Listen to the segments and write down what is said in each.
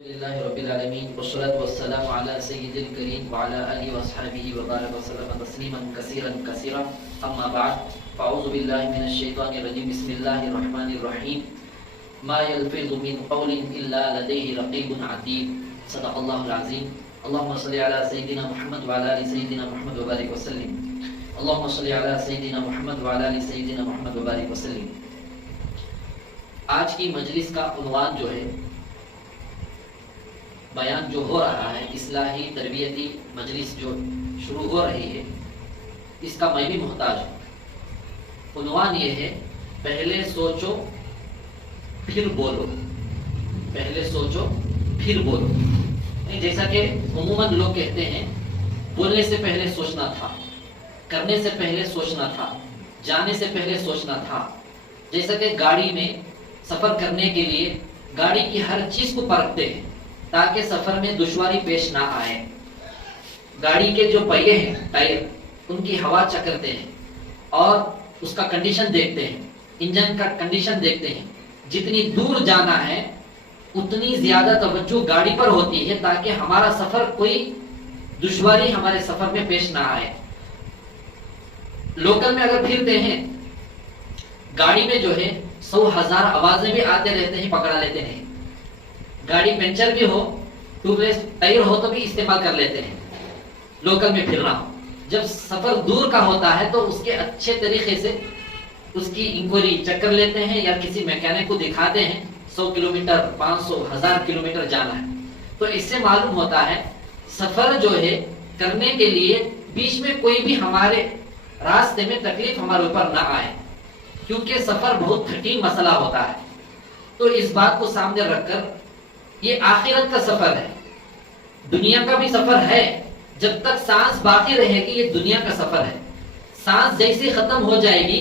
لله رب العالمين والصلاة والسلام على سيد الكريم وعلى آله وصحبه وبارك وسلم تسليما كثيرا أما بعد فأعوذ بالله من الشيطان الرجيم بسم الله الرحمن الرحيم ما يلفظ من قول إلا لديه رقيب عتيد صدق الله العظيم اللهم صل على سيدنا محمد وعلى آل سيدنا محمد وبارك وسلم اللهم صل على سيدنا محمد وعلى آل سيدنا محمد وبارك وسلم. آج کی مجلس کا عنوان جو ہے بیان جو ہو رہا ہے اصلاحی تربیتی مجلس جو شروع ہو رہی ہے اس کا میں بھی محتاج ہوں. عنوان یہ ہے پہلے سوچو پھر بولو. پہلے سوچو پھر بولو. جیسا کہ عموماً لوگ کہتے ہیں بولنے سے پہلے سوچنا تھا, کرنے سے پہلے سوچنا تھا, جانے سے پہلے سوچنا تھا. جیسا کہ گاڑی میں سفر کرنے کے لیے گاڑی کی ہر چیز کو پرکھتے ہیں تاکہ سفر میں دشواری پیش نہ آئے. گاڑی کے جو پہیے ہیں ٹائر ان کی ہوا چکرتے ہیں اور اس کا کنڈیشن دیکھتے ہیں, انجن کا کنڈیشن دیکھتے ہیں. جتنی دور جانا ہے اتنی زیادہ توجہ گاڑی پر ہوتی ہے تاکہ ہمارا سفر کوئی دشواری ہمارے سفر میں پیش نہ آئے. لوکل میں اگر پھرتے ہیں گاڑی میں جو ہے 100,000 آوازیں بھی آتے رہتے ہیں, پکڑا لیتے ہیں. گاڑی پنچر بھی ہو, ٹیوبلیس ٹائر ہو تو بھی استعمال کر لیتے ہیں. لوکل میں پھرنا ہو, جب سفر دور کا ہوتا ہے تو اس کے اچھے طریقے سے اس کی انکوائری چیک کر لیتے ہیں یا کسی میکینک کو دکھاتے ہیں 100 کلومیٹر 500 1000 کلومیٹر جانا ہے. تو اس سے معلوم ہوتا ہے سفر جو ہے کرنے کے لیے بیچ میں کوئی بھی ہمارے راستے میں تکلیف ہمارے اوپر نہ آئے, کیونکہ سفر بہت کٹھن مسئلہ ہوتا ہے. تو اس بات کو سامنے رکھ کر یہ آخرت کا سفر ہے, دنیا کا بھی سفر ہے. جب تک سانس باقی رہے گی یہ دنیا کا سفر ہے. سانس جیسی ختم ہو جائے گی,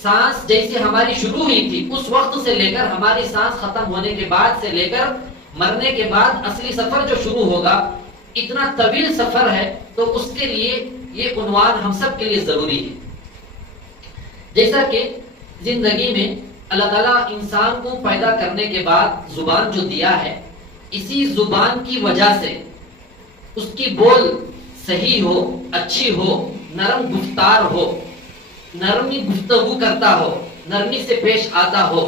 سانس جیسی ہماری شروع ہوئی تھی اس وقت سے لے کر ہماری سانس ختم ہونے کے بعد سے لے کر مرنے کے بعد اصلی سفر جو شروع ہوگا اتنا طویل سفر ہے. تو اس کے لیے یہ عنوان ہم سب کے لیے ضروری ہے. جیسا کہ زندگی میں اللہ تعالیٰ انسان کو پیدا کرنے کے بعد زبان جو دیا ہے, اسی زبان کی وجہ سے اس کی بول صحیح ہو, اچھی ہو, نرم گفتار ہو, نرمی گفتگو کرتا ہو, نرمی سے پیش آتا ہو.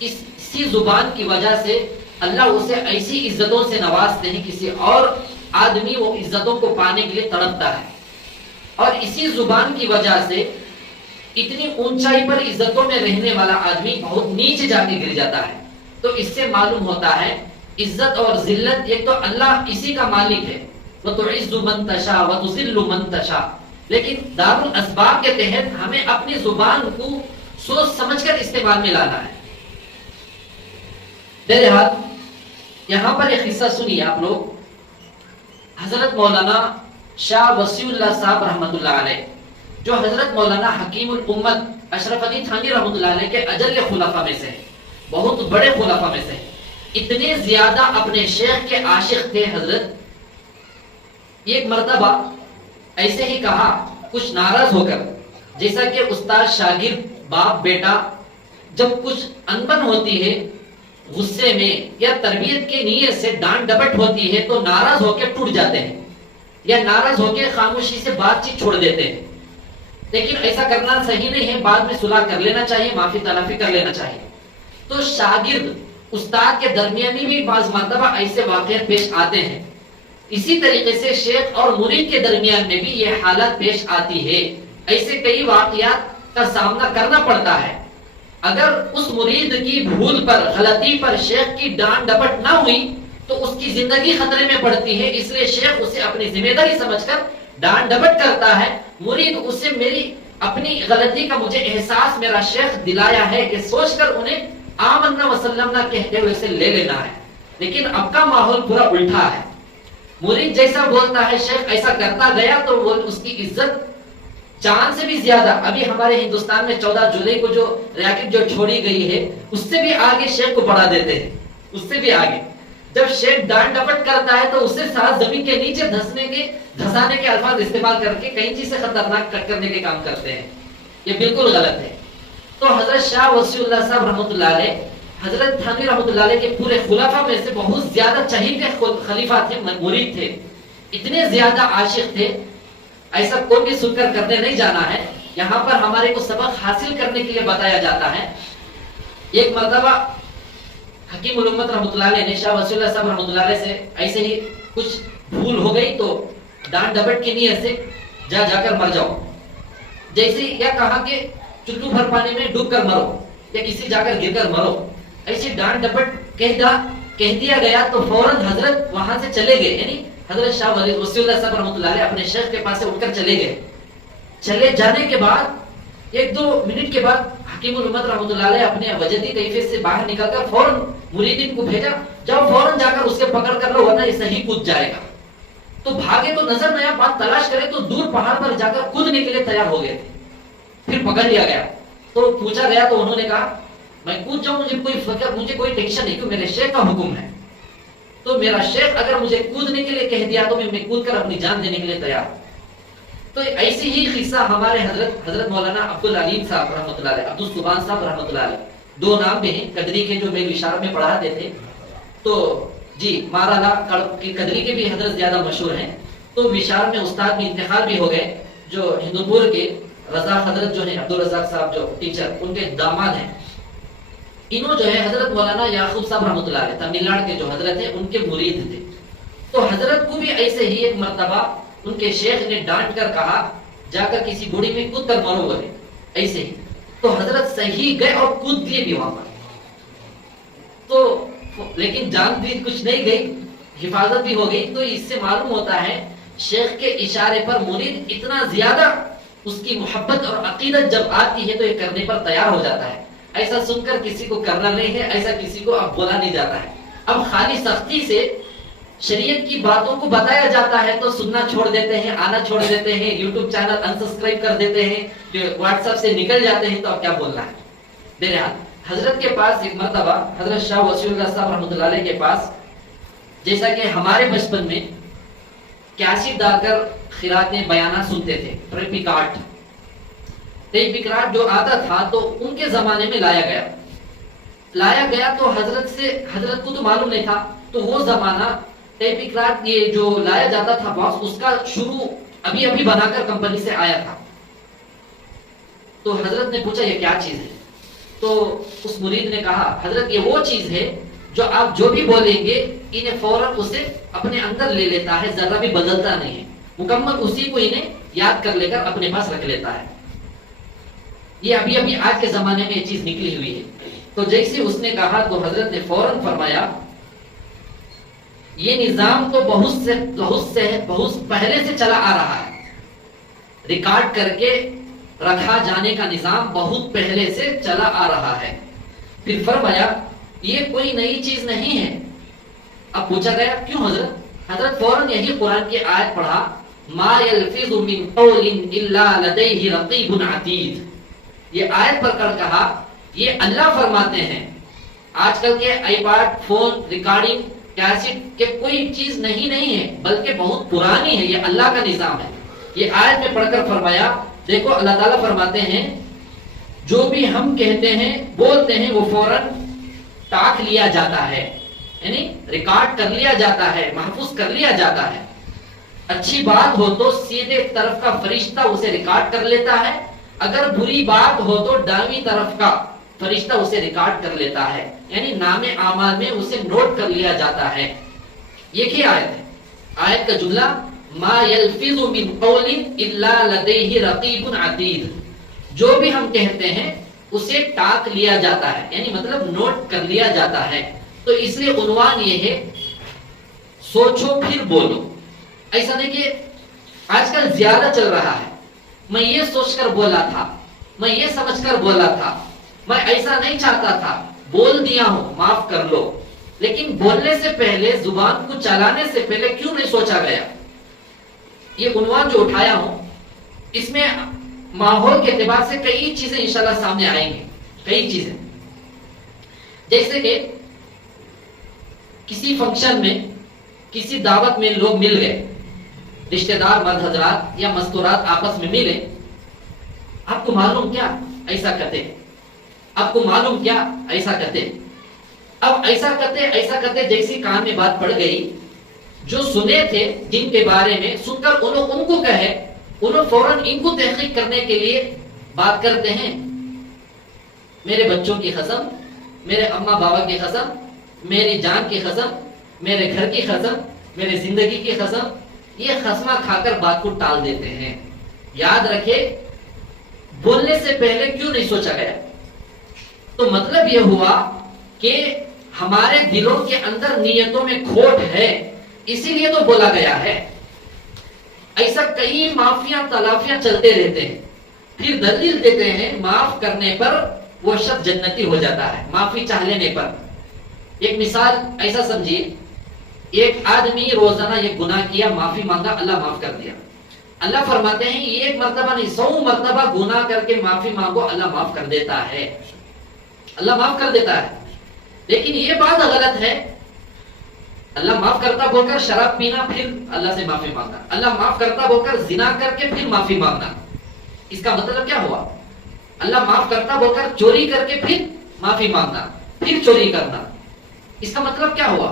اسی زبان کی وجہ سے اللہ اسے ایسی عزتوں سے نوازتے ہیں کسی اور آدمی وہ عزتوں کو پانے کے لیے تڑپتا ہے. اور اسی زبان کی وجہ سے اتنی اونچائی پر عزتوں میں رہنے والا آدمی بہت نیچے جا کے گر جاتا ہے. تو اس سے معلوم ہوتا ہے عزت اور ذلت ایک تو اللہ اسی کا مالک ہے, وَتُعِزُّ مَن تَشَاءُ وَتُذِلُّ مَن تَشَاءُ. لیکن دارالاسباب کے تحت ہمیں اپنی زبان کو سوچ سمجھ کر استعمال میں لانا ہے. بہرحال یہاں پر ایک قصہ سنیے آپ لوگ. حضرت مولانا شاہ وسیع اللہ صاحب رحمۃ اللہ علیہ جو حضرت مولانا حکیم الامت اشرف علی تھانوی رحمۃ اللہ علیہ کے اجل خلفاء میں سے ہیں, بہت بڑے خلفاء میں سے ہیں. اتنے زیادہ اپنے شیخ کے عاشق تھے حضرت. ایک مرتبہ ایسے ہی کہا کچھ ناراض ہو کر, جیسا کہ استاد شاگرد باپ بیٹا جب کچھ انبن ہوتی ہے غصے میں یا تربیت کی نیت سے ڈانٹ ڈپٹ ہوتی ہے تو ناراض ہو کے ٹوٹ جاتے ہیں یا ناراض ہو کے خاموشی سے بات چیت چھوڑ دیتے ہیں. لیکن ایسا کرنا صحیح نہیں ہے, بعد میں صلح کر لینا چاہیے, معافی تلافی کر لینا چاہیے. تو شاگرد استاد کے درمیان بھی بعض مرتبہ ایسے واقعات پیش آتے ہیں. اسی طریقے سے شیخ اور مرید کے درمیان میں بھی یہ حالت پیش آتی ہے. ایسے کئی واقعات کا سامنا کرنا پڑتا ہے. اگر اس مرید کی بھول پر غلطی پر شیخ کی ڈانٹ ڈپٹ نہ ہوئی تو اس کی زندگی خطرے میں پڑتی ہے. اس لیے شیخ اسے اپنی ذمہ داری سمجھ کر ڈانٹ ڈپٹ کرتا ہے. مرید اسے میری اپنی غلطی کا مجھے احساس میرا شیخ دلایا ہے کہ سوچ کر انہیں آمنا وسلمنا کہتے ہوئے اسے لے لینا ہے. لیکن اب کا ماحول پورا الٹا ہے. مرید جیسا بولتا ہے شیخ ایسا کرتا گیا تو وہ اس کی عزت چاند سے بھی زیادہ. ابھی ہمارے ہندوستان میں 14 جولائی کو جو ریاکٹ جو چھوڑی گئی ہے اس سے بھی آگے شیخ کو بڑھا دیتے ہیں, اس سے بھی آگے. جب شیخ ڈانٹ ڈپٹ کرتا ہے تو اسے ساتھ زمین کے نیچے دھسانے کے الفاظ استعمال کر کے کئی چیزیں خطرناک کرنے کے کام کرتے ہیں. یہ بالکل غلط ہے. تو حضرت شاہ وسیع اللہ صاحب رحمۃ اللہ علیہ حضرت تھانوی رحمۃ اللہ علیہ کے پورے خلفاء میں سے بہت زیادہ چہیتے خلیفہ تھے، مرید تھے، اتنے زیادہ عاشق تھے، ایسا کوئی بھی سن کر کرنے نہیں جانا ہے، یہاں پر ہمارے کو سبق حاصل کرنے کے لیے بتایا جاتا ہے۔ ایک مرتبہ حکیم الامت رحمۃ اللہ علیہ نے شاہ ولی اللہ صاحب رحمۃ اللہ علیہ سے ایسے ہی کچھ بھول ہو گئی تو ڈانٹ ڈپٹ کی نیت سے جا کر مر جاؤ، جیسے یہ کہا کہ چلو بھر پانی میں ڈوب کر مرو یا کسی جا کر گر کر مرو، ایسی ڈانٹ ڈپٹ کہہ دیا گیا تو فوراً حضرت وہاں سے چلے گئے، یعنی حضرت شاہ ولی اللہ صاحب رحمۃ اللہ علیہ اپنے شیخ کے پاس سے اٹھ کر چلے گئے۔ چلے جانے کے بعد 1-2 منٹ کے بعد حکیم الامت رحمۃ اللہ علیہ اپنے وجدی کیفیت سے باہر نکل کر فوراً مریدین کو بھیجا، جاؤ فوراً جا کر اس کے پکڑ کر لو ورنہ یہ صحیح کود جائے گا۔ تو بھاگے تو نظر نیا بات تلاش کرے تو دور پہاڑ پر جا کر کودنے کے لیے تیار ہو گئے تھے، پھر پکڑ لیا گیا تو پوچھا گیا تو انہوں نے کہا میں کود جاؤں، مجھے کوئی فکر، مجھے کوئی ٹینشن نہیں، کیوں میرے شیخ کا حکم ہے، تو میرا شیخ اگر مجھے کودنے کے لیے کہہ دیا تو میں کود کر اپنی جان دینے کے لیے تیار ہوں۔ تو ایسی ہی قصہ ہمارے حضرت مولانا عبدالعلیم صاحب رحمۃ اللہ علیہ، عبدالسبحان صاحب رحمۃ اللہ علیہ، 2 نام بھی ہیں قدری کے جو میل اشارہ میں پڑھاتے تھے، تو جی مارالا قدری کے بھی حضرت زیادہ مشہور ہیں، تو وشار میں استاد بھی انتقال بھی ہو گئے، جو ہندوپور کے رضا حضرت جو ہیں عبدالرزاق صاحب جو ٹیچر ان کے داماد ہیں، انہوں جو ہے حضرت مولانا یعقوب صاحب رحمۃ اللہ علیہ تمل ناڈو کے جو حضرت ہیں ان کے مرید تھے۔ تو حضرت کو بھی ایسے ہی ایک مرتبہ ان کے شیخ نے ڈانٹ کر کہا جا کر کسی بوڑھی میں کود کر مرو بولے، ایسے ہی تو حضرت صحیح گئے اور کود دیے بھی وہاں پر، تو لیکن جان دی کچھ نہیں گئی، حفاظت بھی ہو گئی۔ تو اس سے معلوم ہوتا ہے شیخ کے اشارے پر مرید اتنا زیادہ اس کی محبت اور عقیدت جب آتی ہے تو یہ کرنے پر تیار ہو جاتا ہے، ایسا سن کر کسی کو کرنا نہیں ہے، ایسا کسی کو اب بولا نہیں جاتا ہے۔ اب خالی سختی سے شریعت کی باتوں کو بتایا جاتا ہے تو سننا چھوڑ دیتے ہیں، آنا چھوڑ دیتے ہیں، یوٹیوب چینل انسبسکرائب کر دیتے ہیں، واٹس ایپ سے نکل جاتے ہیں، تو اب کیا بولنا ہے۔ بہرحال حضرت کے پاس ایک مرتبہ حضرت شاہ ولی اللہ صاحب رحمۃ اللہ علیہ کے پاس، جیسا کہ ہمارے بچپن میں کیسٹ ڈال کر خیراتیں بیانات سنتے تھے، ٹیپ ریکارڈ جو آتا تھا تو ان کے زمانے میں لایا گیا تو حضرت کو تو معلوم نہیں تھا، تو وہ زمانہ ٹیپ ریکارڈ یہ جو لایا جاتا تھا باس، اس کا شروع ابھی بنا کر کمپنی سے آیا تھا۔ تو حضرت نے پوچھا یہ کیا چیز ہے، تو اس مرید نے کہا حضرت یہ وہ چیز ہے جو آپ جو بھی بولیں گے انہیں فوراً اسے اپنے اندر لے لیتا ہے، ذرا بھی بدلتا نہیں ہے، مکمل اسی کو انہیں یاد کر لے کر اپنے پاس رکھ لیتا ہے۔ یہ ابھی آج کے زمانے میں یہ چیز نکلی ہوئی ہے۔ تو جیسے اس نے کہا تو حضرت نے فوراً فرمایا یہ نظام تو بہت پہلے سے چلا آ رہا ہے، ریکارڈ کر کے رکھا جانے کا نظام بہت پہلے سے چلا آ رہا ہے۔ پھر فرمایا یہ کوئی نئی چیز نہیں ہے۔ اب پوچھا گیا کیوں حضرت فوراً یہی قرآن کی آیت پڑھا، ما یلفظ من قول الا لدیہ رقیب عتید۔ یہ آیت پر کر کہا یہ اللہ فرماتے ہیں آج کل کے iPad, phone, recording, cassette کے کوئی چیز نہیں ہے، بلکہ بہت پرانی ہے، یہ اللہ کا نظام ہے۔ یہ آیت میں پڑھ کر فرمایا دیکھو اللہ تعالیٰ فرماتے ہیں جو بھی ہم کہتے ہیں بولتے ہیں وہ فوراً ٹاک لیا جاتا ہے، یعنی ریکارڈ کر لیا جاتا ہے، محفوظ کر لیا جاتا ہے۔ اچھی بات ہو تو سیدھے طرف کا فرشتہ اسے ریکارڈ کر لیتا ہے، اگر بری بات ہو تو دائیں طرف کا فرشتہ اسے ریکارڈ کر لیتا ہے، یعنی نام اعمال میں اسے نوٹ کر لیا جاتا ہے۔ یہ کیا آیت ہے؟ آیت کا جملہ ما یلفظ من قول الا لدیہ رقیب عتید، جو بھی ہم کہتے ہیں اسے ٹاک لیا جاتا ہے، یعنی مطلب نوٹ کر لیا جاتا ہے۔ تو اس لیے عنوان یہ ہے سوچو پھر بولو۔ ایسا نہیں کہ آج کل زیادہ چل رہا ہے میں یہ سوچ کر بولا تھا، میں یہ سمجھ کر بولا تھا، میں ایسا نہیں چاہتا تھا، بول دیا ہوں معاف کر لو، لیکن بولنے سے پہلے زبان کو چلانے سے پہلے کیوں نہیں سوچا گیا؟ یہ عنوان جو اٹھایا ہوں اس میں ماحول کے اعتبار سے کئی چیزیں انشاءاللہ سامنے آئیں گے، کئی چیزیں، جیسے کہ کسی فنکشن میں، کسی دعوت میں لوگ مل گئے، رشتہ دار مرد حضرات یا مستورات آپس میں ملے، آپ کو معلوم کیا ایسا کرتے، آپ کو معلوم کیا ایسا کرتے، اب ایسا کرتے جیسی کان میں بات پڑ گئی، جو سنے تھے جن کے بارے میں سن کر ان کو کہے، انہوں فوراً ان کو تحقیق کرنے کے لیے بات کرتے ہیں، میرے بچوں کی قسم، میرے اماں بابا کی قسم، میری جان کی قسم، میرے گھر کی قسم، میرے زندگی کی قسم، یہ قسمہ کھا کر بات کو ٹال دیتے ہیں۔ یاد رکھے بولنے سے پہلے کیوں نہیں سوچا گیا؟ تو مطلب یہ ہوا کہ ہمارے دلوں کے اندر نیتوں میں کھوٹ ہے، اسی لیے تو بولا گیا ہے۔ ایسا کئی معافیاں تلافیاں چلتے رہتے ہیں، پھر دلیل دیتے ہیں معاف کرنے پر وہ شخص جنتی ہو جاتا ہے، معافی چاہ لینے پر۔ ایک مثال ایسا سمجھیے، ایک آدمی روزانہ یہ گناہ کیا، معافی مانگا، اللہ معاف کر دیا۔ اللہ فرماتے ہیں ایک مرتبہ نہیں 100 مرتبہ گناہ کر کے معافی مانگو، اللہ معاف کر دیتا ہے، اللہ معاف کر دیتا ہے۔ لیکن یہ بات غلط ہے، اللہ معاف کرتا بول کر شراب پینا پھر اللہ سے معافی مانگنا، اللہ معاف کرتا بول کر زنا کر کے پھر معافی مانگنا، اس کا مطلب کیا ہوا؟ اللہ معاف کرتا بول کر چوری کر کے پھر معافی مانگنا، پھر چوری کرنا، اس کا مطلب کیا ہوا؟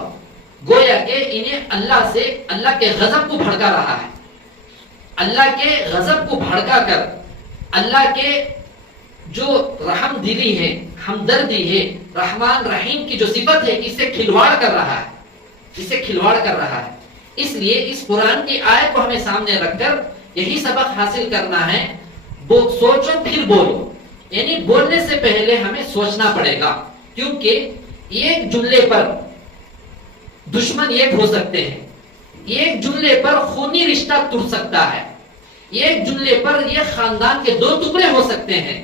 گویا کہ انہیں اللہ سے اللہ کے غضب کو بھڑکا رہا ہے، اللہ کے غضب کو بھڑکا کر اللہ کے جو رحم دلی ہے، ہمدردی ہے، رحمان رحیم کی جو صفت ہے، اس سے کھلواڑ کر رہا ہے، اس سے کھلواڑ کر رہا ہے۔ اس لیے اس قرآن کی آیت کو ہمیں سامنے رکھ کر یہی سبق حاصل کرنا ہے، سوچو پھر بولو، یعنی بولنے سے پہلے ہمیں سوچنا پڑے گا، کیونکہ ایک جملے پر دشمن ایک ہو سکتے ہیں، ایک جملے پر خونی رشتہ ٹوٹ سکتا ہے، ایک جملے پر یہ خاندان کے 2 ٹکڑے ہو سکتے ہیں،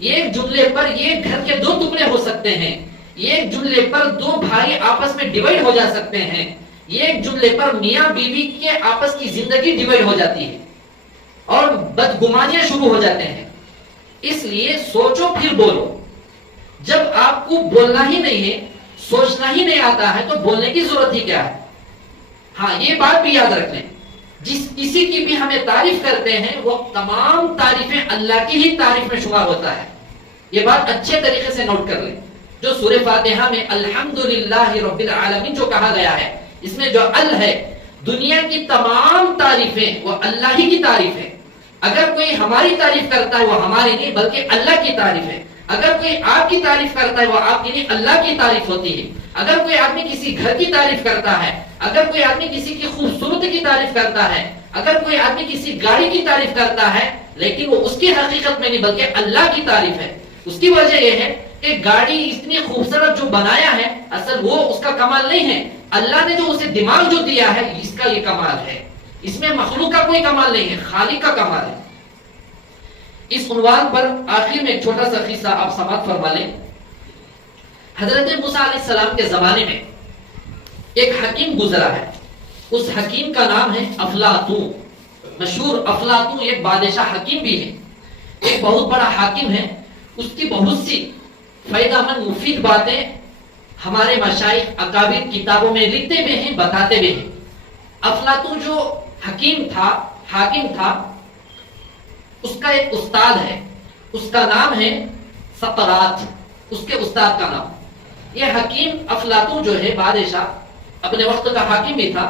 ایک جملے پر یہ گھر کے 2 ٹکڑے ہو سکتے ہیں، ایک جملے پر 2 بھائی آپس میں ڈیوائیڈ ہو جا سکتے ہیں، ایک جملے پر میاں بیوی کے آپس کی زندگی ڈیوائیڈ ہو جاتی ہے اور بدگمانیاں شروع ہو جاتے ہیں۔ اس لیے سوچو پھر بولو۔ جب آپ کو بولنا ہی نہیں ہے، سوچنا ہی نہیں آتا ہے، تو بولنے کی ضرورت ہی کیا ہے؟ ہاں یہ بات بھی یاد رکھ لیں، جس کسی کی بھی ہمیں تعریف کرتے ہیں وہ تمام تعریفیں اللہ کی ہی تعریف میں شمار ہوتا ہے، یہ بات اچھے طریقے سے نوٹ کر لیں۔ جو سورہ فاتحہ میں الحمدللہ رب العالمین جو کہا گیا ہے، اس میں جو ال ہے، دنیا کی تمام تعریفیں وہ اللہ ہی کی تعریف ہے۔ اگر کوئی ہماری تعریف کرتا ہے وہ ہماری نہیں بلکہ اللہ کی تعریف ہے، اگر کوئی آپ کی تعریف کرتا ہے وہ آپ کی نہیں اللہ کی تعریف ہوتی ہے۔ اگر کوئی آدمی کسی گھر کی تعریف کرتا ہے، اگر کوئی آدمی کسی کی خوبصورتی کی تعریف کرتا ہے، اگر کوئی آدمی کسی گاڑی کی تعریف کرتا ہے، لیکن وہ اس کی حقیقت میں نہیں بلکہ اللہ کی تعریف ہے۔ اس کی وجہ یہ ہے کہ گاڑی اتنی خوبصورت جو بنایا ہے، اصل وہ اس کا کمال نہیں ہے، اللہ نے جو اسے دماغ جو دیا ہے اس کا یہ کمال ہے، اس میں مخلوق کا کوئی کمال نہیں ہے، خالق کا کمال ہے۔ اس عنوان پر آخر میں ایک چھوٹا سا قصہ آپ سماعت فرما لیں۔ حضرت موسیٰ علیہ السلام کے زمانے میں ایک حکیم گزرا ہے، اس حکیم کا نام ہے افلاطون، مشہور افلاطون ایک بادشاہ حکیم بھی ہے، ایک بہت بڑا حاکم ہے، اس کی بہت سی فائدہ مند مفید باتیں ہمارے مشائخ اکابر کتابوں میں لکھتے بھی ہیں، بتاتے بھی ہیں۔ افلاطون جو حکیم تھا، حاکم تھا، اس کا ایک استاد ہے، اس کا نام ہے سقراط، اس کے استاد کا نام۔ یہ حکیم افلاطون جو ہے بادشاہ، اپنے وقت کا حاکم بھی تھا،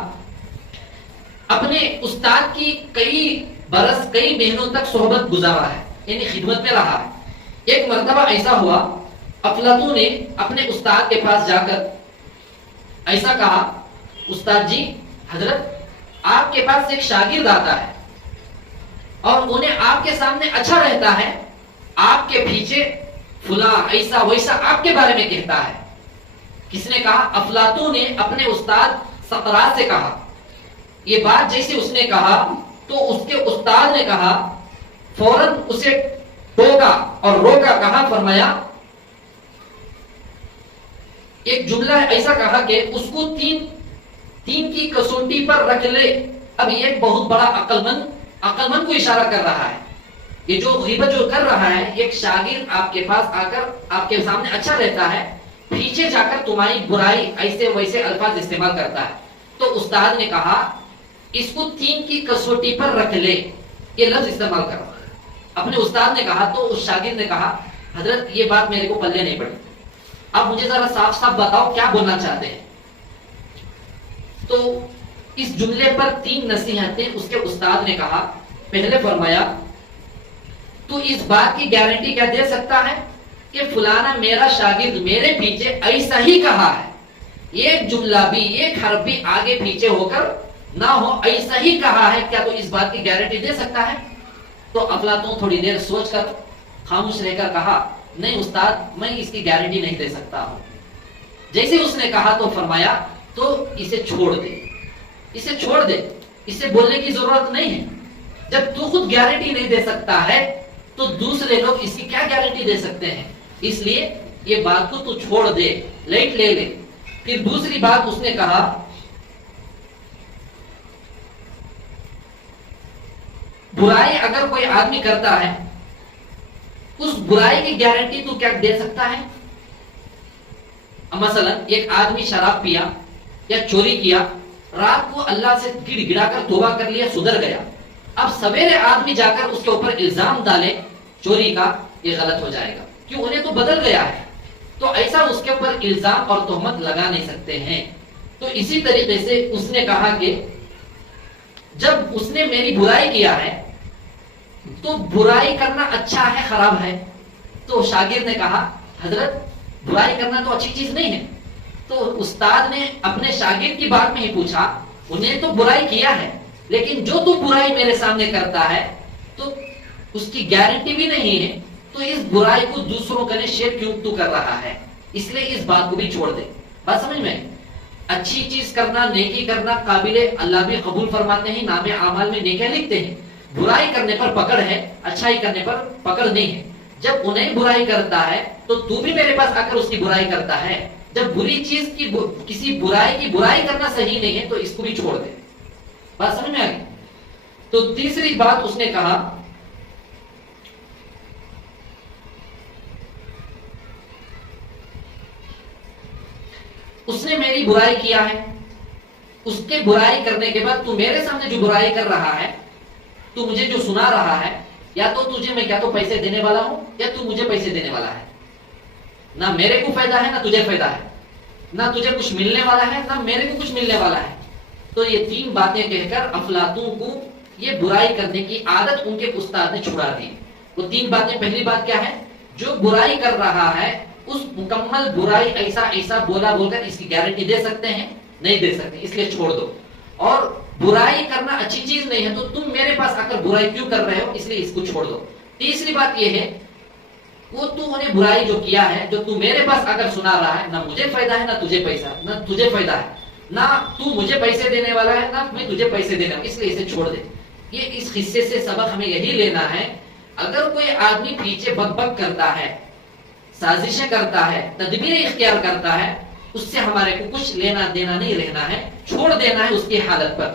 اپنے استاد کی کئی برس کئی مہینوں تک صحبت گزارا ہے، یعنی خدمت میں رہا ہے۔ ایک مرتبہ ایسا ہوا، افلاطون نے اپنے استاد کے پاس جا کر ایسا کہا، استاد جی، حضرت آپ کے پاس ایک شاگرد آتا ہے اور انہیں آپ کے سامنے اچھا رہتا ہے، آپ کے پیچھے فلاں ایسا ویسا آپ کے بارے میں کہتا ہے۔ کس نے کہا؟ افلاطون نے اپنے استاد سقراط سے کہا۔ یہ بات جیسے اس نے کہا تو اس کے استاد نے کہا، فوراً اسے ٹوکا اور روکا، کہا، فرمایا ایک جملہ ایسا کہا کہ اس کو تین کی کسوٹی پر رکھ لے۔ اب یہ ایک بہت بڑا عقل مند کو اشارہ کر رہا ہے، یہ جو غیبت جو کر رہا ہے، ایک شاگرد آپ کے پاس آ کر آپ کے سامنے اچھا رہتا ہے، پیچھے جا کر تمہاری برائی ایسے ویسے الفاظ استعمال کرتا ہے۔ تو استاد نے کہا اس کو 3 کی کسوٹی پر رکھ لے، یہ لفظ استعمال کر رہا ہے۔ اپنے استاد نے کہا تو اس شاگرد نے کہا، حضرت یہ بات میرے کو پلے نہیں پڑی، اب مجھے ذرا صاف صاف بتاؤ کیا بولنا چاہتے ہیں. تو اس جملے پر 3 نصیحتیں اس کے استاد نے کہا. پہلے فرمایا تو اس بات کی گارنٹی کیا دے سکتا ہے کہ فلانا میرا شاگرد میرے پیچھے ایسا ہی کہا ہے, ایک جملہ بھی ایک حرف بھی آگے پیچھے ہو کر نہ ہو, ایسا ہی کہا ہے, کیا تو اس بات کی گارنٹی دے سکتا ہے؟ تو افلاطون تھوڑی دیر سوچ کر خاموش رہ کر کہا نہیں استاد میں اس کی گارنٹی نہیں دے سکتا ہوں. جیسے اس نے کہا تو فرمایا تو اسے چھوڑ دے, اسے چھوڑ دے, اسے بولنے کی ضرورت نہیں ہے. جب تو خود گارنٹی نہیں دے سکتا ہے تو دوسرے لوگ اس کی کیا گارنٹی دے سکتے ہیں؟ اس لیے یہ بات کو تو چھوڑ دے, لائٹ لے لے. پھر دوسری بات اس نے کہا برائی اگر کوئی آدمی کرتا ہے اس برائی کی گارنٹی تو کیا دے سکتا ہے؟ مثلا ایک آدمی شراب پیا یا چوری کیا, رات کو اللہ سے گڑ گڑا کر توبہ کر لیا, سدھر گیا. اب سویرے آدمی جا کر اس کے اوپر الزام ڈالے چوری کا, یہ غلط ہو جائے گا, کیوں انہیں تو بدل گیا ہے. تو ایسا اس کے اوپر الزام اور تہمت لگا نہیں سکتے ہیں. تو اسی طریقے سے اس نے کہا کہ جب اس نے میری برائی کیا ہے تو برائی کرنا اچھا ہے خراب ہے؟ تو شاگرد نے کہا حضرت برائی کرنا تو اچھی چیز نہیں ہے. تو استاد نے اپنے شاگرد کی بات میں ہی پوچھا, انہیں تو برائی کیا ہے لیکن جو تو برائی میرے سامنے کرتا ہے تو اس کی گارنٹی بھی نہیں ہے, تو اس برائی کو دوسروں کے لیے شیئر کیوں تو کر رہا ہے؟ اس لیے اس بات کو بھی چھوڑ دے. بات سمجھ میں؟ اچھی چیز کرنا, نیکی کرنا قابل اللہ بھی قبول فرماتے ہیں, نام اعمال میں نیکیاں لکھتے ہیں. برائی کرنے پر پکڑ ہے, اچھائی کرنے پر پکڑ نہیں ہے. جب انہیں برائی کرتا ہے تو بھی میرے پاس آ کر اس کی برائی کرتا ہے. جب بری چیز کی کسی برائی کی برائی کرنا صحیح نہیں ہے تو اس کو بھی چھوڑ دے. بات سمجھ میں آ گئی؟ تو تیسری بات اس نے کہا اس نے میری برائی کیا ہے, اس کے برائی کرنے کے بعد تو میرے سامنے جو برائی کر رہا ہے, تو مجھے جو سنا رہا ہے, یا تو تجھے میں کیا تو پیسے دینے والا ہوں یا تو مجھے پیسے دینے والا ہے. نہ میرے کو فائدہ ہے نہ تجھے فائدہ ہے, نہ تجھے کچھ ملنے والا ہے نہ میرے کو کچھ ملنے والا ہے. تو یہ 3 باتیں کہہ کر افلاطون کو یہ برائی کرنے کی عادت ان کے استاد نے چھڑا دی. وہ 3 باتیں, پہلی بات کیا ہے, جو برائی کر رہا ہے اس مکمل برائی ایسا ایسا بولا بول کر اس کی گارنٹی دے سکتے ہیں؟ نہیں دے سکتے, اس لیے چھوڑ دو. اور برائی کرنا اچھی چیز نہیں ہے تو تم میرے پاس آ کر برائی کیوں کر رہے ہو, اس لیے اس کو چھوڑ دو. تیسری بات یہ ہے وہ تو انہیں برائی جو کیا ہے, جو تو میرے پاس آ کر سنا رہا ہے, نہ مجھے فائدہ ہے نہ تجھے پیسہ, نہ تجھے فائدہ ہے, نہ تو مجھے پیسے دینے والا ہے نہ میں تجھے پیسے دینے والا, اس لیے اسے چھوڑ دے. یہ اس حصے سے سبق ہمیں یہی لینا ہے, اگر کوئی آدمی پیچھے بک بک کرتا ہے, سازشیں کرتا ہے, تدبیریں اختیار کرتا ہے, اس سے ہمارے کو کچھ لینا دینا نہیں رہنا ہے, چھوڑ دینا ہے اس کی حالت پر.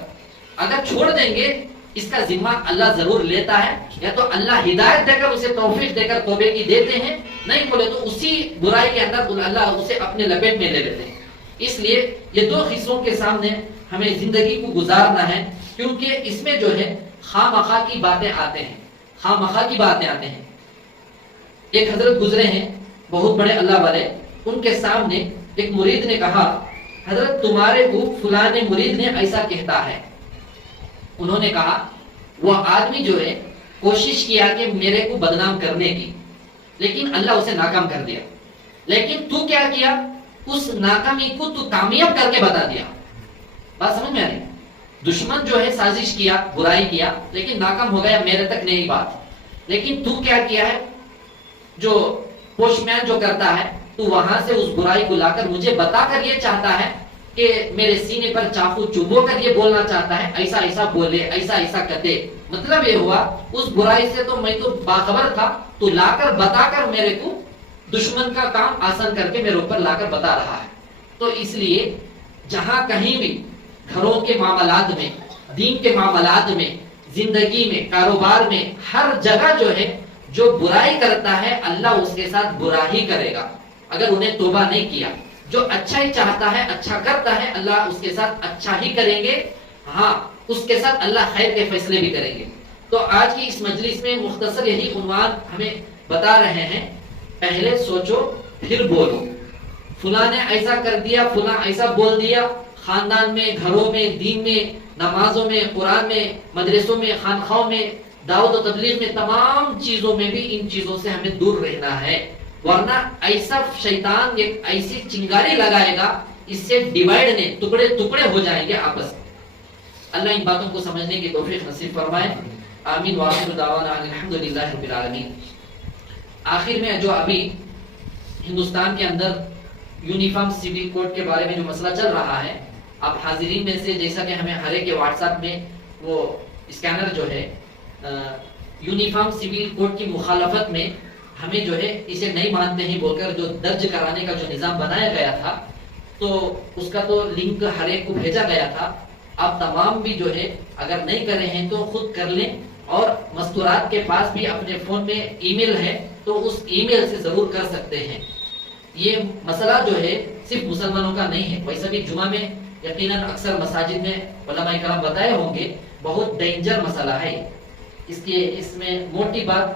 اگر چھوڑ دیں گے اس کا ذمہ اللہ ضرور لیتا ہے, یا تو اللہ ہدایت دے کر اسے توفیق دے کر توبے کی دیتے ہیں, نہیں بولے تو اسی برائی کے اندر اللہ اسے اپنے لپیٹ میں لے لیتے ہیں. اس لیے یہ 2 حصوں کے سامنے ہمیں زندگی کو گزارنا ہے, کیونکہ اس میں جو ہے خواہ مخواہ کی باتیں آتے ہیں, خواہ مخواہ کی باتیں آتے ہیں. ایک حضرت گزرے ہیں بہت بڑے اللہ والے, ان کے سامنے ایک مرید نے کہا حضرت تمہارے کو فلاں مرید نے ایسا کہتا ہے. انہوں نے کہا وہ آدمی جو ہے کوشش کیا کہ میرے کو بدنام کرنے کی, لیکن اللہ اسے ناکام کر دیا. لیکن تو کیا کیا, اس ناکامی کو تو کامیاب کر کے بتا دیا. بات سمجھ میں آ رہی؟ دشمن جو ہے سازش کیا, برائی کیا, لیکن ناکام ہو گیا, میرے تک نہیں بات. لیکن تو کیا کیا ہے, جو پوش مین جو کرتا ہے, تو وہاں سے اس برائی کو لا کر مجھے بتا کر یہ چاہتا ہے کہ میرے سینے پر چاقو چبو کر یہ بولنا چاہتا ہے ایسا ایسا بولے, ایسا ایسا کرتے. مطلب یہ ہوا اس برائی سے تو میں تو باخبر تھا, تو لا کر بتا کر میرے کو دشمن کا کام آسان کر کے میرے اوپر لا کر بتا رہا ہے. تو اس لیے جہاں کہیں بھی گھروں کے معاملات میں, دین کے معاملات میں, زندگی میں, کاروبار میں, ہر جگہ جو ہے جو برائی کرتا ہے اللہ اس کے ساتھ برا ہی کرے گا اگر انہیں توبہ نہیں کیا. جو اچھا ہی چاہتا ہے, اچھا کرتا ہے, اللہ اس کے ساتھ اچھا ہی کریں گے. ہاں اس کے ساتھ اللہ خیر کے فیصلے بھی کریں گے. تو آج کی اس مجلس میں مختصر یہی عنوان ہمیں بتا رہے ہیں, پہلے سوچو پھر بولو. فلاں نے ایسا کر دیا، فلاں ایسا بول دیا، خاندان میں، گھروں میں، دین میں، نمازوں میں، قرآن میں، مدرسوں میں، خانخواہوں میں، دعوت و تبلیغ میں، تمام چیزوں میں بھی ان چیزوں سے ہمیں دور رہنا ہے، ورنہ ایسا شیطان ایک ایسی چنگاری لگائے گا، اس سے ڈیوائڈ نے ٹکڑے ٹکڑے ہو جائیں گے آپس میں۔ اللہ ان باتوں کو سمجھنے کی توفیق نصیب فرمائے، آمین وآخر دعوانا الحمدللہ رب العالمین۔ آخر میں جو ابھی ہندوستان کے اندر یونیفارم سول کوڈ کے بارے میں جو مسئلہ چل رہا ہے، آپ حاضرین میں سے جیسا کہ ہمیں ہر ایک کے واٹس ایپ میں وہ اسکینر جو ہے یونیفارم سول کوڈ کی مخالفت میں ہمیں جو ہے اسے نہیں مانتے ہیں بول کر جو درج کرانے کا جو نظام بنایا گیا تھا، تو اس کا تو لنک ہر ایک کو بھیجا گیا تھا۔ آپ تمام بھی جو ہے اگر نہیں کر رہے ہیں تو خود کر لیں، اور مستورات کے پاس بھی اپنے فون میں ای میل ہے تو اس ای میل سے ضرور کر سکتے ہیں۔ یہ مسئلہ جو ہے صرف مسلمانوں کا نہیں ہے، ویسے بھی جمعہ میں یقیناً اکثر مساجد میں علماء کرام بتائے ہوں گے، بہت ڈینجر مسئلہ ہے۔ اس میں موٹی بات،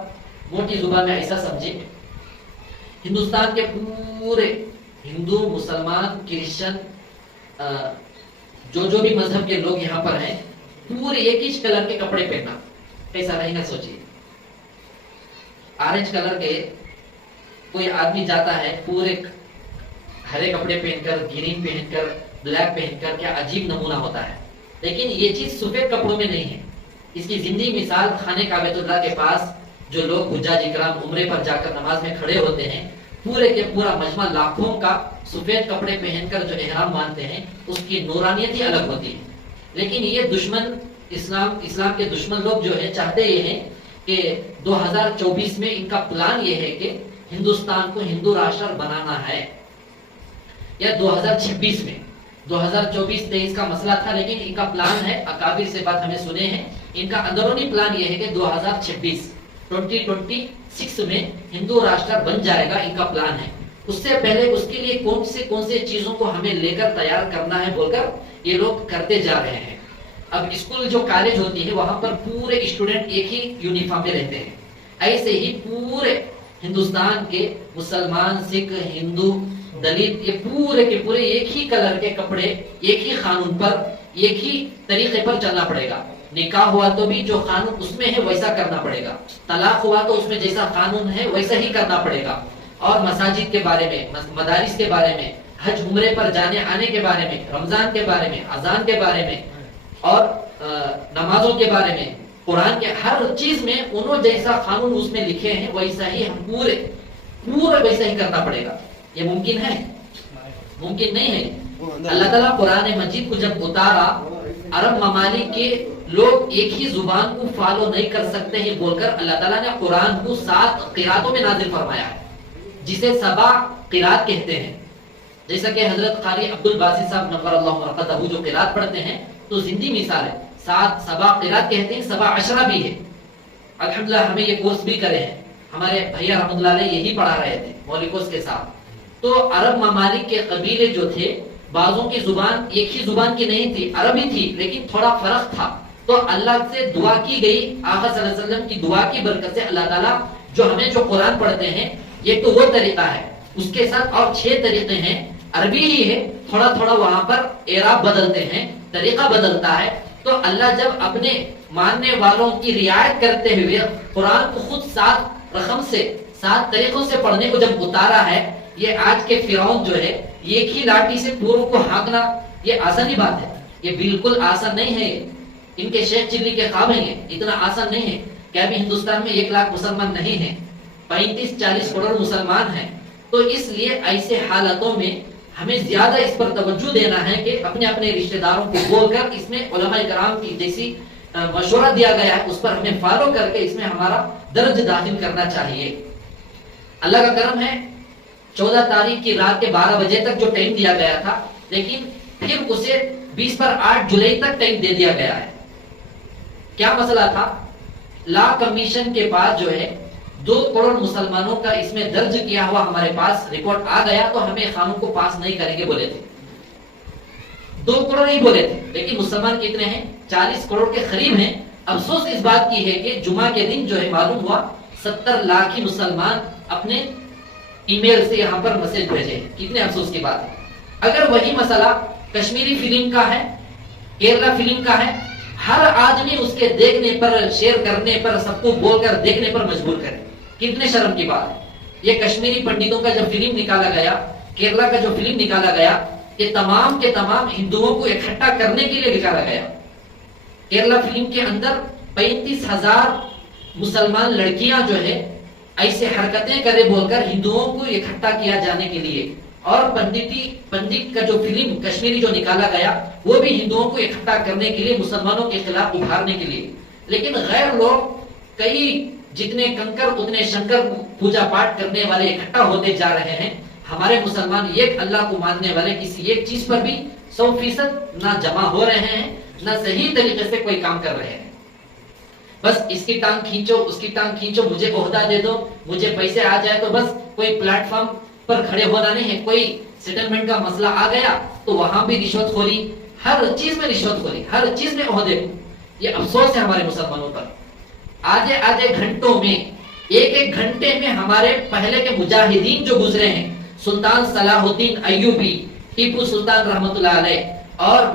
موٹی زبان میں ایسا سمجھے، ہندوستان کے پورے ہندو، مسلمان، کرسچن، جو بھی مذہب کے لوگ یہاں پر ہیں، پورے ایک ہی کلر کے کپڑے پہننا، کیسا رہے گا سوچیے۔ آرنج کلر کے کوئی آدمی جاتا ہے پورے ہرے کپڑے پہن کر، گرین پہن کر، بلیک پہن کر، کیا عجیب نمونہ ہوتا ہے۔ لیکن یہ چیز سفید کپڑوں میں نہیں ہے، اس کی زندگی مثال خانہ کعبۃ اللہ کے پاس جو لوگ حجاج اکرام عمرے پر جا کر نماز میں کھڑے ہوتے ہیں، پورے کے پورا مجمع لاکھوں کا سفید کپڑے پہن کر جو احرام باندھتے ہیں، اس کی نورانیت ہی الگ ہوتی ہے۔ لیکن یہ دشمن اسلام کے دشمن لوگ جو ہے چاہتے یہ ہیں کہ 2024 میں ان کا پلان یہ ہے کہ ہندوستان کو ہندو راشٹر بنانا ہے، یا 2026 میں، 2024-23 کا مسئلہ تھا، لیکن ان کا پلان ہے، اکابر سے بات ہمیں سنے ہیں، ان کا اندرونی پلان یہ ہے کہ 2026 میں ہندو راشٹر بن جائے گا، ان کا پلان ہے۔ اس سے پہلے اس کے لیے کون سے چیزوں کو ہمیں لے کر تیار کرنا ہے بول کر یہ لوگ کرتے جا رہے ہیں۔ اب اسکول جو کالج ہوتی ہے وہاں پر پورے اسٹوڈنٹ ایک ہی یونیفارم میں رہتے ہیں، ایسے ہی پورے ہندوستان کے مسلمان، سکھ، ہندو، دلت، یہ پورے کے پورے ایک ہی کلر کے کپڑے، ایک ہی قانون پر، ایک ہی طریقے پر چلنا پڑے گا۔ نکاح ہوا تو بھی جو قانون اس میں ہے ویسا کرنا پڑے گا، طلاق ہوا تو اس میں جیسا قانون ہے ویسا ہی کرنا پڑے گا، اور مساجد کے بارے میں، مدارس کے بارے میں، حج عمرے پر جانے آنے کے بارے میں، رمضان کے بارے میں، اذان کے بارے میں، اور نمازوں کے بارے میں، قرآن کے ہر چیز میں انہوں جیسا قانون اس میں لکھے ہیں ویسا ہی ہم پورے ویسا ہی کرنا پڑے گا۔ یہ ممکن ہے؟ ممکن نہیں ہے۔ اللہ تعالیٰ قرآن مجید کو جب اتارا، عرب ممالک کے لوگ ایک ہی زبان کو فالو نہیں کر سکتے ہیں بول کر اللہ تعالیٰ نے قرآن کو 7 قراتوں میں نازل فرمایا ہے، جسے 7 قرات کہتے ہیں۔ جیسا کہ حضرت قاری عبد الباسط صاحب نور اللہ مرقدہ جو قرات پڑھتے ہیں تو زندگی مثال ہے، 7 قرات کہتے ہیں، 7 عشرہ بھی ہے۔ الحمدللہ ہمیں یہ کورس بھی کرے ہیں، ہمارے بھیا رحمۃ اللہ علیہ یہی پڑھا رہے تھے مولکوس کے ساتھ۔ تو عرب ممالک کے قبیلے جو تھے، بعضوں کی زبان ایک ہی زبان کی نہیں تھی، عربی تھی، لیکن تھوڑا فرق تھا، تو اللہ سے دعا کی گئی، آقا صلی اللہ علیہ وسلم کی دعا کی برکت سے اللہ تعالیٰ جو ہمیں جو قرآن پڑھتے ہیں، یہ تو وہ طریقہ ہے، اس کے ساتھ اور 6 طریقے ہیں، عربی ہی ہے، تھوڑا تھوڑا وہاں پر اعراب بدلتے ہیں، طریقہ بدلتا ہے۔ تو اللہ جب اپنے ماننے والوں کی رعایت کرتے ہوئے قرآن کو خود 7 رقم سے، 7 طریقوں سے پڑھنے کو جب اتارا ہے، یہ آج کے فرعون جو ہے ایک ہی لاٹھی سے پوروں کو ہانکنا، یہ آسانی بات ہے، یہ بالکل آسان نہیں ہے۔ ان کے شیخ چلی کے خواب ہیں، اتنا آسان نہیں ہے کہ ابھی ہندوستان میں 1 لاکھ مسلمان نہیں ہیں، 35-40 کروڑ مسلمان ہیں۔ تو اس لیے ایسے حالتوں میں ہمیں زیادہ اس پر توجہ دینا ہے کہ اپنے اپنے رشتہ داروں کو بول کر اس میں علماء کرام کی جیسی مشورہ دیا گیا ہے اس پر ہمیں فالو کر کے اس میں ہمارا درج داخل کرنا چاہیے۔ اللہ کا کرم ہے، 14 تاریخ کی رات کے 12 بجے تک جو ٹائم دیا گیا تھا، لیکن پھر اسے 20 پر 8 جولائی تک ٹائم دے دیا گیا ہے۔ کیا مسئلہ تھا؟ لا کمیشن کے پاس جو ہے 2 کروڑ مسلمانوں کا اس میں درج کیا ہوا ہمارے پاس رپورٹ آ گیا، تو ہمیں قانون کو پاس نہیں کریں گے بولے تھے، 2 کروڑ ہی بولے تھے، لیکن مسلمان کتنے ہیں؟ 40 کروڑ کے قریب ہیں۔ افسوس اس بات کی ہے کہ جمعہ کے دن جو ہے معلوم ہوا 70 لاکھ ہی مسلمان اپنے ای میل سے یہاں پر میسج بھیجے. کتنے افسوس کی بات ہے. اگر وہی مسئلہ کشمیری فلم کا ہے, کیرلا فلم کا ہے, ہر آدمی اس کے دیکھنے پر, شیئر کرنے پر, سب کو بول کر دیکھنے پر مجبور کرے, کتنے شرم کی بات ہے. یہ کشمیری پنڈتوں کا جب فلم نکالا گیا, کیرلا کا جو فلم نکالا گیا, یہ تمام کے تمام ہندوؤں کو اکٹھا کرنے کے لیے نکالا گیا. کیرلا فلم کے اندر 35,000 مسلمان لڑکیاں جو ہے ایسے حرکتیں کرے بول کر ہندوؤں کو اکٹھا کیا جانے کے لیے, اور پنڈت کا جو فلم کشمیری جو نکالا گیا وہ بھی ہندوؤں کو اکٹھا کرنے کے لیے, مسلمانوں کے خلاف ابھارنے کے لیے. لیکن غیر لوگ, کئی جتنے کنکر اتنے شنکر پوجا پاٹ کرنے والے اکٹھا ہوتے جا رہے ہیں. ہمارے مسلمان ایک اللہ کو ماننے والے کسی ایک چیز پر بھی 100% نہ جمع ہو رہے ہیں, نہ صحیح طریقے سے کوئی کام کر رہے ہیں. بس اس کی ٹانگ کھینچو, اس کی ٹانگ کھینچو, مجھے عہدہ دے دو, مجھے پیسے آ جائے تو بس. کوئی پلیٹ فارم پر کھڑے ہونا نہیں ہے. کوئی سیٹلمنٹ کا مسئلہ آ گیا تو وہاں بھی رشوت خوری, ہر چیز میں رشوت خوری, ہر چیز میں عہدے. یہ افسوس ہے ہمارے مسلمانوں پر. آدھے گھنٹوں میں, ایک گھنٹے میں ہمارے پہلے کے مجاہدین جو گزرے ہیں, سلطان صلاح الدین ایوبی, ٹیپو سلطان رحمت اللہ علیہ, اور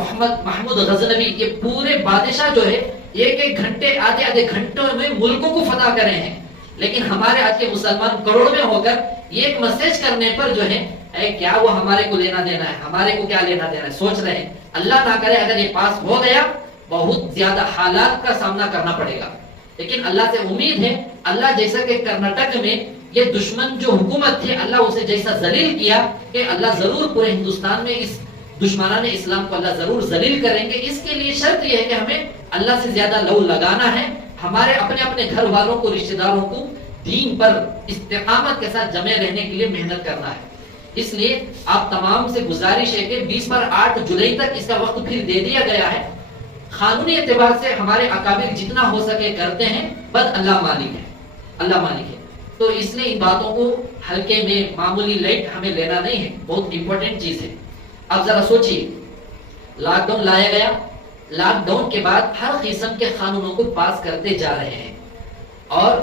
محمود غزنوی, یہ پورے بادشاہ جو ہے ایک گھنٹے, آدھے گھنٹوں میں ملکوں کو فتح کرے ہیں. لیکن ہمارے آج کے مسلمان کروڑ میں ہو کر ایک میسج کرنے پر جو ہے اے کیا وہ ہمارے کو لینا دینا ہے, ہمارے کو کیا لینا دینا ہے, سوچ رہے ہیں. اللہ نہ کرے اگر یہ پاس ہو گیا بہت زیادہ حالات کا سامنا کرنا پڑے گا. لیکن اللہ سے امید ہے, اللہ جیسا کہ کرناٹک میں یہ دشمن جو حکومت تھی, اللہ اسے جیسا ذلیل کیا کہ اللہ ضرور پورے ہندوستان میں اس دشمنان اسلام کو اللہ ضرور ذلیل کریں گے. اس کے لیے شرط یہ ہے کہ ہمیں اللہ سے زیادہ لو لگانا ہے, ہمارے اپنے گھر والوں کو, رشتہ داروں کو دین پر استقامت کے ساتھ جمع رہنے کے لیے محنت کرنا ہے. اس لیے آپ تمام سے گزارش ہے کہ 20 پر 8 جولائی تک اس کا وقت پھر دے دیا گیا ہے. قانونی اعتبار سے ہمارے اکابر جتنا ہو سکے کرتے ہیں, بس اللہ مالک ہے, اللہ مالک ہے. تو اس لیے ان باتوں کو ہلکے میں, معمولی لائٹ ہمیں لینا نہیں ہے, بہت امپورٹنٹ چیز ہے. اب ذرا سوچئے, لاک ڈاؤن لایا گیا, لاک ڈاؤن کے بعد ہر قسم کے قانونوں کو پاس کرتے جا رہے ہیں, اور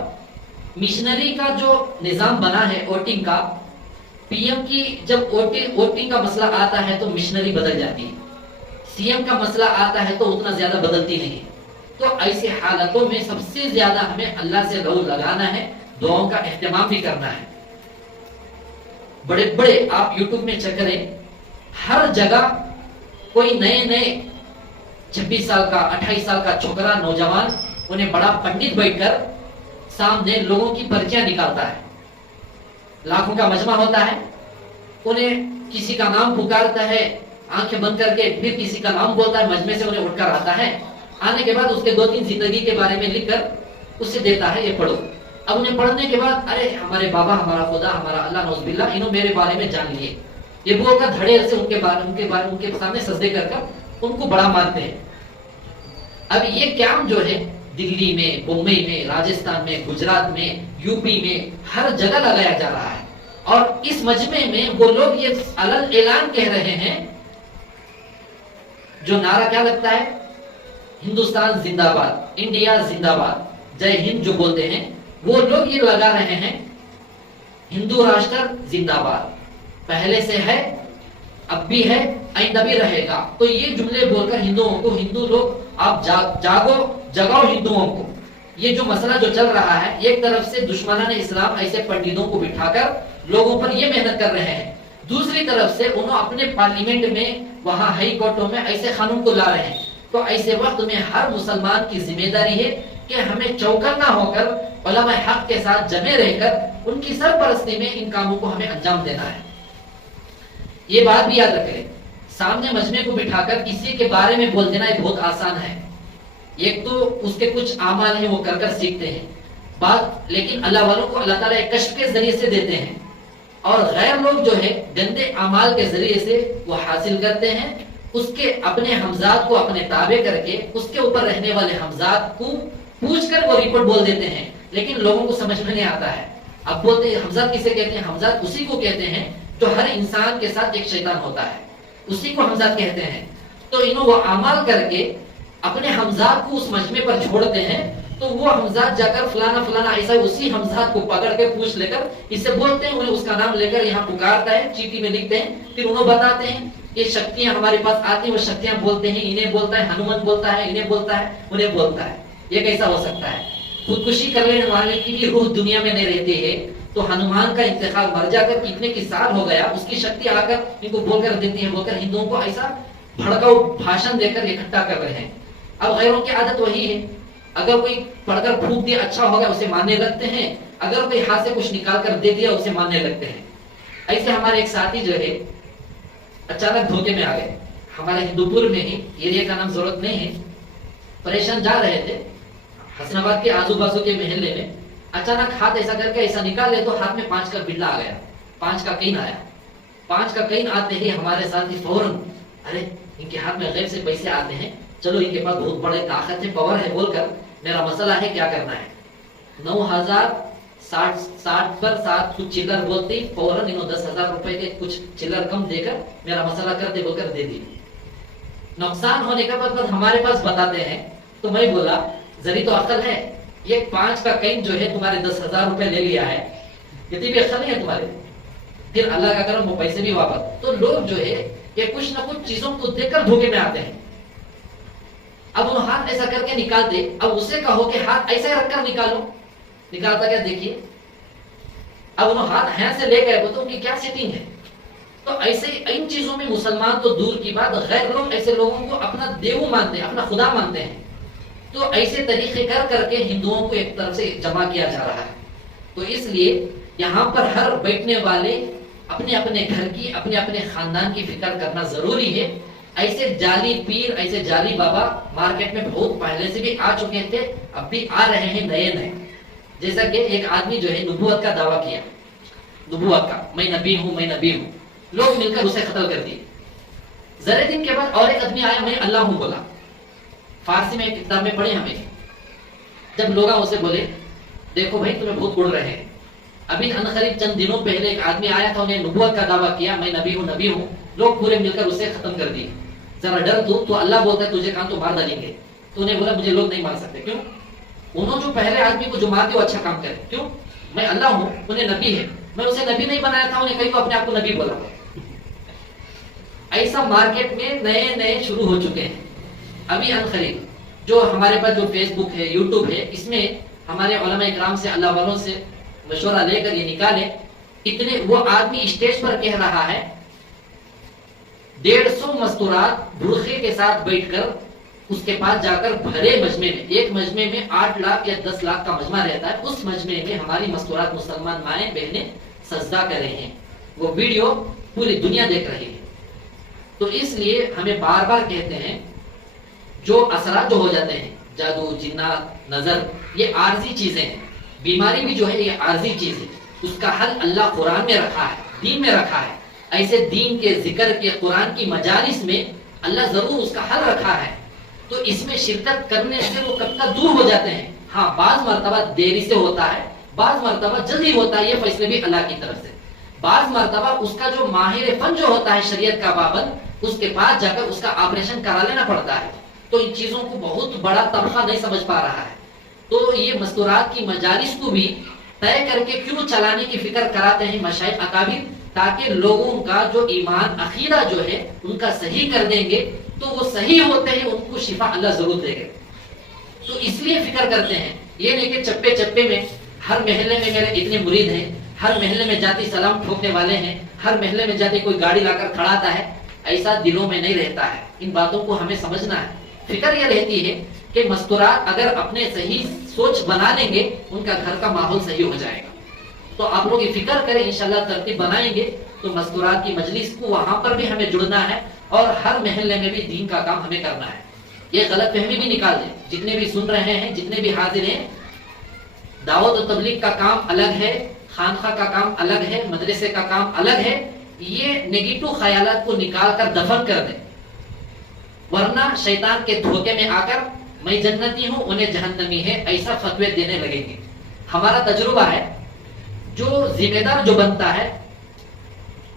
مشنری کا جو نظام بنا ہے ووٹنگ کا, پی ایم کی جب ووٹنگ کا مسئلہ آتا ہے تو مشنری بدل جاتی ہے, سی ایم کا مسئلہ آتا ہے تو اتنا زیادہ بدلتی نہیں. تو ایسی حالتوں میں سب سے زیادہ ہمیں اللہ سے لو لگانا ہے, دعاؤں کا اہتمام بھی کرنا ہے. بڑے آپ یوٹیوب میں چیک کریں, ہر جگہ کوئی نئے 26 سال کا 28 سال کا چھوکرا, نوجوان, انہیں بڑا پنڈت بیٹھ کر سامنے لوگوں کی پرچیاں نکالتا ہے. لاکھوں کا مجمع ہوتا ہے, انہیں کسی کا نام پکارتا ہے, آنکھیں بند کر کے پھر کسی کا نام بولتا ہے, مجمع سے انہیں اٹھ کر آتا ہے. آنے کے بعد اس کے 2-3 زندگی کے بارے میں لکھ کر اسے دیتا ہے, یہ پڑھو. اب انہیں پڑھنے کے بعد ارے ہمارے بابا, ہمارا خدا, ہمارا اللہ نعوذ باللہ, انہوں میرے بارے میں جان لیے, یہ بول کر دھڑے سے ان کے سامنے سجدے کر ان کو بڑا مانتے ہیں. اب یہ کام جو ہے دلی میں, بمبئی میں, راجستھان میں, گجرات میں, یو پی میں, ہر جگہ لگایا جا رہا ہے. اور اس مجمع میں وہ لوگ یہ اعلان کہہ رہے ہیں, جو نعرہ کیا لگتا ہے, ہندوستان زندہ باد, انڈیا زندہ باد, جے ہند جو بولتے ہیں, وہ لوگ یہ لگا رہے ہیں ہندو راشٹر زندہ باد, پہلے سے ہے, اب بھی ہے, آئندہ بھی رہے گا. تو یہ جملے بول کر ہندوؤں کو, ہندو لوگ آپ جگاؤ ہندوؤں کو. یہ جو مسئلہ جو چل رہا ہے, ایک طرف سے دشمنان اسلام ایسے پنڈتوں کو بٹھا کر لوگوں پر یہ محنت کر رہے ہیں, دوسری طرف سے انہوں اپنے پارلیمنٹ میں, وہاں ہائی کورٹوں میں ایسے قانون کو لا رہے ہیں. تو ایسے وقت میں ہر مسلمان کی ذمہ داری ہے کہ ہمیں چوکنا ہو کر علماء حق کے ساتھ جمع رہ کر ان کی سرپرستی میں ان کاموں کو ہمیں انجام دینا ہے. یہ بات بھی یاد رکھیں, سامنے مجمع کو بٹھا کر کسی کے بارے میں بول دینا یہ بہت آسان ہے. ایک تو اس کے کچھ اعمال ہیں وہ کر سیکھتے ہیں بات, لیکن اللہ والوں کو اللہ تعالیٰ ایک کشف کے ذریعے سے دیتے ہیں, اور غیر لوگ جو ہے گندے اعمال کے ذریعے سے وہ حاصل کرتے ہیں. اس کے اپنے حمزات کو اپنے تابع کر کے اس کے اوپر رہنے والے حمزات کو پوچھ کر وہ رپورٹ بول دیتے ہیں, لیکن لوگوں کو سمجھ میں نہیں آتا ہے. اب بولتے ہیں حمزات کسے کہتے ہیں, حمزات اسی کو کہتے ہیں جو ہر انسان کے ساتھ ایک شیطان ہوتا ہے, اسی کو حمزات کہتے ہیں. تو انہوں وہ اعمال کر کے اپنے حمزات کو اس مجمع پر چھوڑتے ہیں, تو وہ ہمزاد جا کر فلانا فلانا ایسا اسی ہمزاد کو پکڑ کے پوچھ لے کر اس سے بولتے ہیں، انہیں اس کا نام لے کر یہاں پکارتا ہے، چیٹی میں لکھتے ہیں، پھر انہوں بتاتے ہیں یہ شکتیاں ہمارے پاس آتی ہیں، وہ شکتیاں بولتے ہیں، انہیں بولتا ہے ہنومن بولتا ہے، انہیں بولتا ہے، انہیں بولتا ہے۔ یہ کیسا ہو سکتا ہے؟ خودکشی کر لینے والے کی بھی روح دنیا میں نہیں رہتی ہے، تو ہنومان کا انتقال مر جا کر کتنے کی سال ہو گیا، اس کی شکتی آ کر ان کو بول کر دیتی ہے، بول کر ہندوؤں کو ایسا بھڑکاؤ بھاشن دے کر اکٹھا کر رہے ہیں۔ اب غیروں کی عادت وہی ہے، اگر کوئی پڑھ کر پھونک دیا اچھا ہوگا اسے ماننے لگتے ہیں، اگر کوئی ہاتھ سے کچھ نکال کر دے دیا اسے ماننے لگتے ہیں۔ ایسے ہمارے ایک ساتھی جو ہے اچانک دھوکے میں آ گئے، ہمارے ہندوپور میں ہی، ایریا کا نام ضرورت نہیں ہے، پریشان جا رہے تھے حسن آباد کے آزو بازو کے محلے میں، اچانک ہاتھ ایسا کر کے ایسا نکال لے تو ہاتھ میں 5 کا بلا آ گیا، 5 کا کین آیا۔ 5 کا کین آتے ہی ہمارے ساتھی فوراً، ارے ان کے ہاتھ میں غیب سے پیسے آتے ہیں، چلو ان کے پاس بہت بڑے طاقت ہے، پاور ہے، بول کر میرا مسئلہ ہے کیا کرنا ہے۔ 9060 پر 7 کچھ چلر بولتے ہی فوراً انہوں 10,000 روپے کے کچھ چلر کم دے کر میرا مسئلہ کرتے بول کر دے دی۔ نقصان ہونے کا بعد ہمارے پاس بتاتے ہیں، تو میں بولا ذری تو عقل ہے، یہ 5 کا کین جو ہے تمہارے 10,000 روپے لے لیا ہے، اتنی بھی عقل نہیں ہے تمہارے، پھر اللہ کا کرم وہ پیسے بھی واپس۔ تو لوگ جو ہے کہ کچھ نہ کچھ چیزوں کو دیکھ کر دھوکے میں آتے ہیں۔ اب وہ ہاتھ ایسا کر کے نکالتے، اب اسے کہو کہ ہاتھ ایسے رکھ کر نکالو، نکالتا کیا دیکھیے، اب وہ ہاتھ ہینڈ سے لے گئے، وہ تو ان کی کیا سیٹنگ ہے۔ تو ایسے ان چیزوں میں مسلمان تو دور کی بات، غیر لوگ ایسے لوگوں کو اپنا دیو مانتے ہیں، اپنا خدا مانتے ہیں۔ تو ایسے طریقے کر کر کے ہندوؤں کو ایک طرف سے جمع کیا جا رہا ہے۔ تو اس لیے یہاں پر ہر بیٹھنے والے اپنے اپنے گھر کی، اپنے اپنے خاندان کی فکر کرنا ضروری ہے۔ ایسے جعلی پیر، ایسے جعلی بابا مارکیٹ میں بہت پہلے سے بھی آ چکے تھے، اب بھی آ رہے ہیں نئے نئے۔ جیسا کہ ایک آدمی جو ہے نبوت کا دعویٰ کیا، نبوت کا، میں نبی ہوں، میں نبی ہوں، لوگ مل کر اسے قتل کر دیے۔ ذرے دن کے بعد اور ایک آدمی آیا، میں اللہ ہوں بولا، فارسی میں ایک کتاب میں پڑھے ہمیں، جب لوگ اسے بولے دیکھو بھائی تمہیں بہت اڑ رہے ہیں، ابھی عنقریب چند دنوں پہلے ایک آدمی آیا تھا، انہیں نبوت کا دعویٰ کیا، میں نبی ہوں نبی ہوں، لوگ پورے مل کر اسے ختم کر دیے۔ ذرا ڈر تو اللہ بولتا ہے تجھے کہاں تو مار ڈالیں گے، تو انہیں بولا مجھے لوگ نہیں مار سکتے، کیوں؟ انہوں جو پہلے آدمی کو جو مارتے وہ اچھا کام کرے، کیوں؟ میں اللہ ہوں، انہیں نبی ہے، میں اسے نبی نہیں بنایا تھا، انہیں کہیں تو اپنے آپ کو نبی بولا۔ ایسا مارکیٹ میں نئے نئے شروع ہو چکے ہیں۔ ابھی عنقریب جو ہمارے پاس جو فیس بک ہے، یوٹیوب ہے، اس میں ہمارے علماء اکرام سے، اللہ والوں سے مشورہ لے کر یہ نکالے، اتنے وہ آدمی اسٹیج پر کہہ رہا ہے 150 مستورات برخے کے ساتھ بیٹھ کر اس کے پاس جا کر بھرے مجمع میں، ایک مجمع میں 8 لاکھ یا 10 لاکھ کا مجمع رہتا ہے، اس مجمع میں ہماری مستورات مسلمان مائیں بہنیں سجدہ کر رہے ہیں، وہ ویڈیو پوری دنیا دیکھ رہی ہے۔ تو اس لیے ہمیں بار بار کہتے ہیں جو اثرات جو ہو جاتے ہیں، جادو، جنات، نظر، یہ عارضی چیزیں ہیں، بیماری بھی جو ہے یہ عارضی چیز ہے، اس کا حل اللہ قرآن میں رکھا ہے، دین میں رکھا ہے۔ ایسے دین کے ذکر کے قرآن کی مجالس میں اللہ ضرور اس کا حل رکھا ہے، تو اس میں شرکت کرنے سے وہ کب تک دور ہو جاتے ہیں۔ ہاں بعض مرتبہ دیری سے ہوتا ہے، بعض مرتبہ جلدی ہوتا ہے، یہ فیصلے بھی اللہ کی طرف سے۔ بعض مرتبہ اس کا جو ماہر فن جو ہوتا ہے شریعت کا پابند، اس کے پاس جا کر اس کا آپریشن کرا لینا پڑتا ہے۔ تو ان چیزوں کو بہت بڑا طبقہ نہیں سمجھ پا رہا ہے، تو یہ مستورات کی مجالس کو بھی طے کر کے کیوں چلانے کی فکر کراتے ہیں مشائخ اکابر، تاکہ لوگوں کا جو ایمان عقیدہ جو ہے ان کا صحیح کر دیں گے، تو وہ صحیح ہوتے ہیں، ان کو شفا اللہ ضرور دے گا۔ تو اس لیے فکر کرتے ہیں، یہ نہیں کہ چپے چپے میں ہر محلے میں میرے اتنے مرید ہیں، ہر محلے میں جاتی سلام ٹھوکنے والے ہیں، ہر محلے میں جاتی کوئی گاڑی لا کر کھڑاتا ہے، ایسا دلوں میں نہیں رہتا ہے۔ ان باتوں کو ہمیں سمجھنا ہے۔ فکر یہ رہتی ہے کہ مستورات اگر اپنے صحیح سوچ بنا لیں گے، ان کا گھر کا ماحول صحیح ہو جائے گا۔ تو آپ لوگ یہ فکر کریں، انشاءاللہ ترتیب بنائیں گے تو مستورات کی مجلس کو وہاں پر بھی ہمیں جڑنا ہے، اور ہر محلے میں بھی دین کا کام ہمیں کرنا ہے۔ یہ غلط فہمی بھی نکال دیں، جتنے بھی سن رہے ہیں، جتنے بھی حاضر ہیں، دعوت و تبلیغ کا کام الگ ہے، خانقاہ کا کام الگ ہے، مدرسے کا کام الگ ہے۔ یہ نیگیٹو خیالات کو نکال کر دفن کر دیں، ورنہ شیطان کے دھوکے میں آ کر میں جنتی ہوں انہیں جہنمی ہے ایسا فتوے دینے لگیں گے۔ ہمارا تجربہ ہے، جو ذمہ دار جو بنتا ہے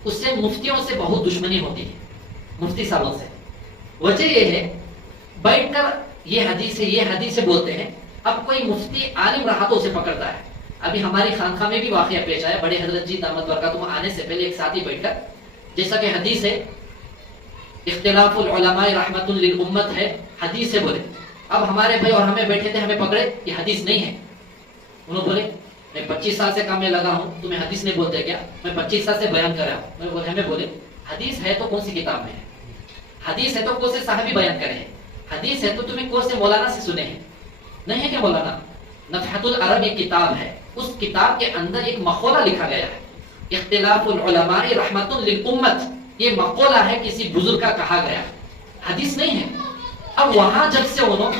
اس سے مفتیوں سے بہت دشمنی ہوتی ہے، مفتی صاحبوں سے۔ وجہ یہ ہے، بیٹھ کر یہ حدیث ہے یہ حدیث بولتے ہیں، اب کوئی مفتی عالم رہا تو اسے پکڑتا ہے. ابھی ہماری خانقاہ میں بھی واقعہ پیش آیا, بڑے حضرت جی دامت برکاتہم آنے سے پہلے ایک ساتھی بیٹھ کر, جیسا کہ حدیث ہے اختلاف العلماء رحمت للامت ہے, حدیث سے بولے. اب ہمارے بھائی اور ہمیں بیٹھے تھے, ہمیں پکڑے, یہ حدیث نہیں ہے. انہوں بولے میں 25 سال سے کام میں لگا ہوں, تمہیں حدیث نہیں بولتے کیا؟ میں 25 سال سے بیان کر رہا ہوں. ہمیں بولے حدیث ہے تو کون سی کتاب میں ہے؟ حدیث ہے تو کون سے صحابی بیان کرے ہیں؟ حدیث ہے تو تمہیں کون سے مولانا سے سنے ہیں؟ نہیں ہے کہ مولانا نفحۃ العرب ایک کتاب ہے, اس کتاب کے اندر ایک مقولہ لکھا گیا ہے, اختلاف العلماء رحمت للامت. یہ مقولہ ہے, کسی بزرگ کا کہا گیا, حدیث نہیں ہے. اب وہاں جب سے انہوں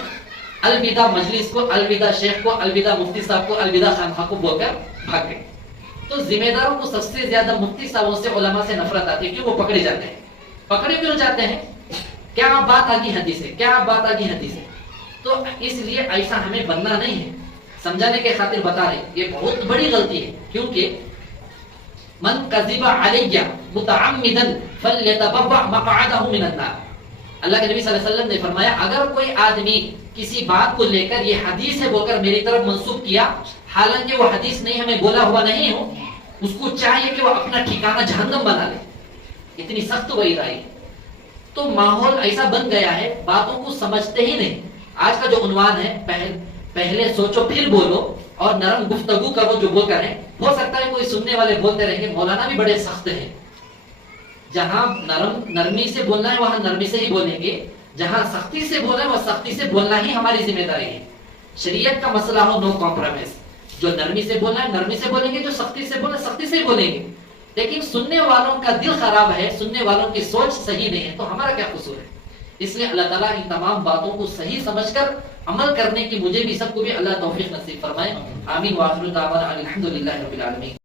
الوداع مجلس کو, الوداع شیخ کو, الوداع مفتی صاحب کو, الوداع خانقاہ کو بول کر بھاگ گئے. تو ذمہ داروں کو سب سے زیادہ مفتی صاحبوں سے, علماء سے نفرت آتی ہے, کیوں وہ پکڑے جاتے ہیں. پکڑے کیوں جاتے ہیں؟ کیا بات آگی حدیث ہے, کیا بات آگی حدیث ہے. تو اس لیے ایسا ہمیں بننا نہیں ہے. سمجھانے کے خاطر بتا رہے, یہ بہت بڑی غلطی ہے, کیونکہ من کذب علی متعمدا فلیتبوأ مقعدہ من النار. اللہ کے نبی صلی اللہ علیہ وسلم نے فرمایا, اگر کوئی آدمی کسی بات کو لے کر یہ حدیث ہے بول کر میری طرف منسوب کیا, حالانکہ وہ حدیث نہیں, ہمیں بولا ہوا نہیں ہو, اس کو چاہیے کہ وہ اپنا ٹھکانہ جہنم بنا لے. اتنی سخت وعید آئی. تو ماحول ایسا بن گیا ہے, باتوں کو سمجھتے ہی نہیں. آج کا جو عنوان ہے, پہلے سوچو پھر بولو, اور نرم گفتگو کرو جو بول کر ہے. ہو سکتا ہے کوئی سننے والے بولتے رہیں گے مولانا بھی بڑے سخت ہیں. جہاں نرمی سے بولنا ہے وہاں نرمی سے ہی بولیں گے, جہاں سختی سے بولنا ہے وہ سختی سے بولنا ہی ہماری ذمہ داری ہے. شریعت کا مسئلہ ہو, نو کمپرومائز. جو نرمی سے بولنا ہے نرمی سے بولیں گے, جو سختی سے بولنا ہے سختی سے بولیں گے. لیکن سننے والوں کا دل خراب ہے, سننے والوں کی سوچ صحیح نہیں ہے, تو ہمارا کیا قصور ہے؟ اس لیے اللہ تعالیٰ ان تمام باتوں کو صحیح سمجھ کر عمل کرنے کی مجھے بھی سب کو بھی اللہ توفیق نصیب فرمائے. آمین. وآخر دعوانا الحمدللہ رب العالمین.